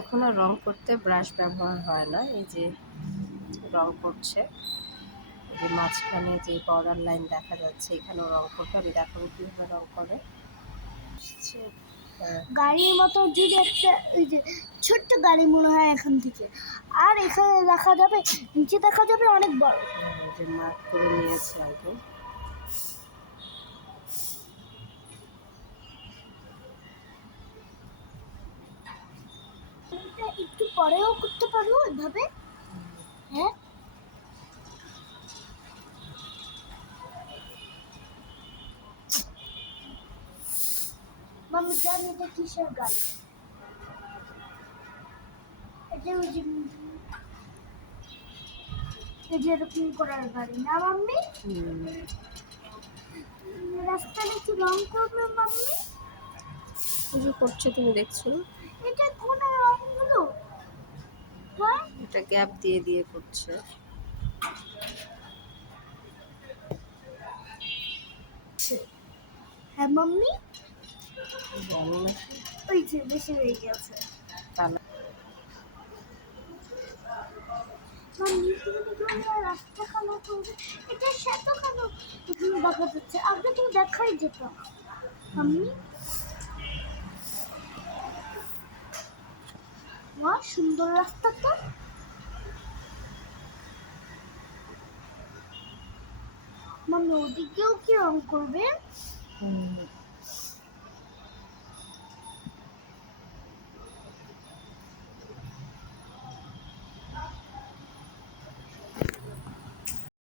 এখন আর রং করতে ব্রাশ ব্যবহার হয় না। এই যে রং করছে, এই যে মাঝখানে যে বর্ডার লাইন দেখা যাচ্ছে, এখানেও রং করবে। আমি দেখাবো কীভাবে রং করে। হ্যাঁ, গাড়ির মতো যদি একটা ওই যে ছোট্ট গাড়ি মনে হয় এখান থেকে, আর এখানে দেখা যাবে, নিচে দেখা যাবে অনেক বড়। এই যে মার্ক করে নিয়েছে আগে। এটা একটু পরেও করতে পারবো এভাবে। হ্যাঁ, মাম্মি জানি এটা কিসের গাড়ি? এটা ওই যে এই যে এরকম করার গাড়ি না মাম্মি? রাস্তায় একটু রং করবে মাম্মি? এই যে করছে, তুমি দেখছো না? এটা কোন রংগুলো? হ্যাঁ, এটা গ্যাপ দিয়ে দিয়ে করছে। হ্যাঁ মাম্মি, জানি না। ওই যে বেশি হয়ে গেছে। কালার মাম্মি তুমি রাস্তা খানো করবে, এটা সাথে খানো এখানে দেখা যাচ্ছে, আগে তুমি দেখাই যেত মাম্মি। মা সুন্দর রাস্তাটা। মাম্মি ওদিকেও কি রং করবে?